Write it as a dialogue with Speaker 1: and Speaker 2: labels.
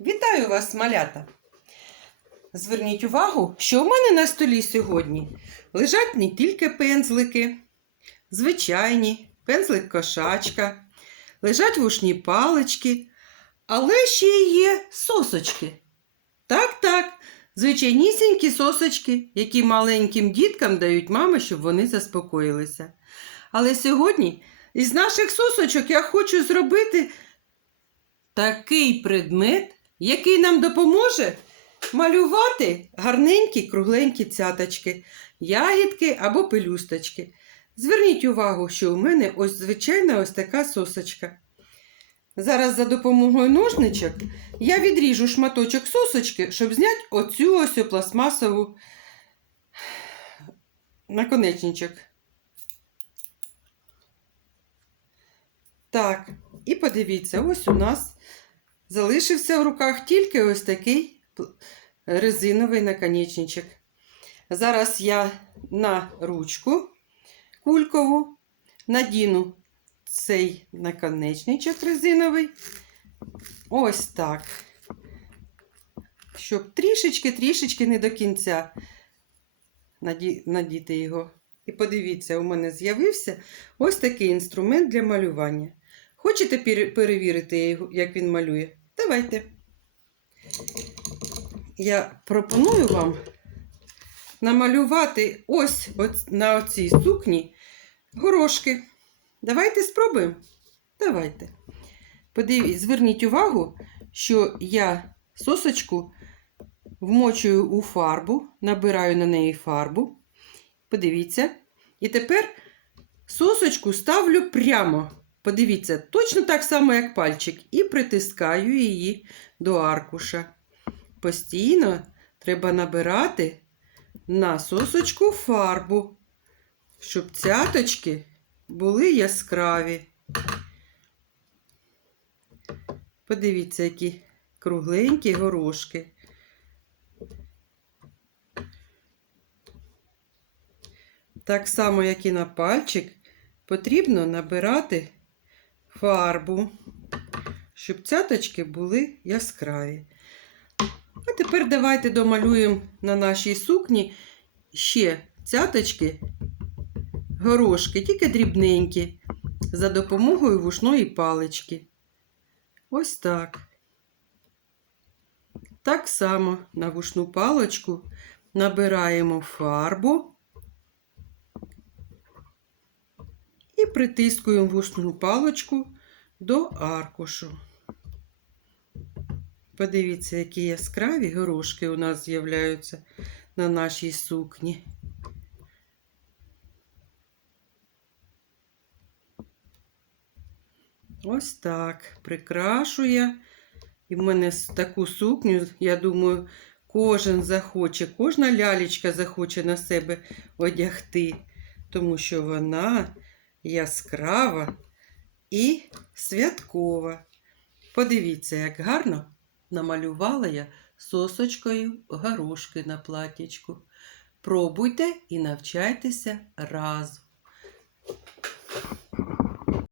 Speaker 1: Вітаю вас, малята! Зверніть увагу, що у мене на столі сьогодні лежать не тільки пензлики, звичайні, пензлик кошачка, лежать вушні палички, але ще є сосочки. Так, так, звичайнісінькі сосочки, які маленьким діткам дають мами, щоб вони заспокоїлися. Але сьогодні із наших сосочок я хочу зробити такий предмет, який нам допоможе малювати гарненькі кругленькі цяточки, ягідки або пелюсточки. Зверніть увагу, що у мене ось звичайна ось така сосочка. Зараз за допомогою ножничок я відріжу шматочок сосочки, щоб зняти оцю ось пластмасову наконечничок. Так, і подивіться, ось у нас залишився в руках тільки ось такий резиновий наконечничок. Зараз я на ручку кулькову надіну цей наконечничок резиновий. Ось так. Щоб трішечки-трішечки не до кінця надіти його. І подивіться, у мене з'явився ось такий інструмент для малювання. Хочете перевірити, як він малює? Давайте. Я пропоную вам намалювати ось на оцій сукні горошки. Давайте спробуємо. Давайте. Подивіться, зверніть увагу, що я сосочку вмочую у фарбу, набираю на неї фарбу. Подивіться. І тепер сосочку ставлю прямо. Подивіться, точно так само, як пальчик, і притискаю її до аркуша. Постійно треба набирати на сосочку фарбу, щоб цяточки були яскраві. Подивіться, які кругленькі горошки. Так само, як і на пальчик, потрібно набирати фарбу, щоб цяточки були яскраві. А тепер давайте домалюємо на нашій сукні ще цяточки, горошки, тільки дрібненькі, за допомогою вушної палички. Ось так. Так само на вушну паличку набираємо фарбу. Притискуємо вушну паличку до аркушу. Подивіться, які яскраві горошки у нас з'являються на нашій сукні. Ось так прикрашує. І в мене таку сукню, я думаю, кожен захоче, кожна лялечка захоче на себе одягти, тому що вона яскрава і святкова. Подивіться, як гарно намалювала я сосочкою горошки на платічку. Пробуйте і навчайтеся разом.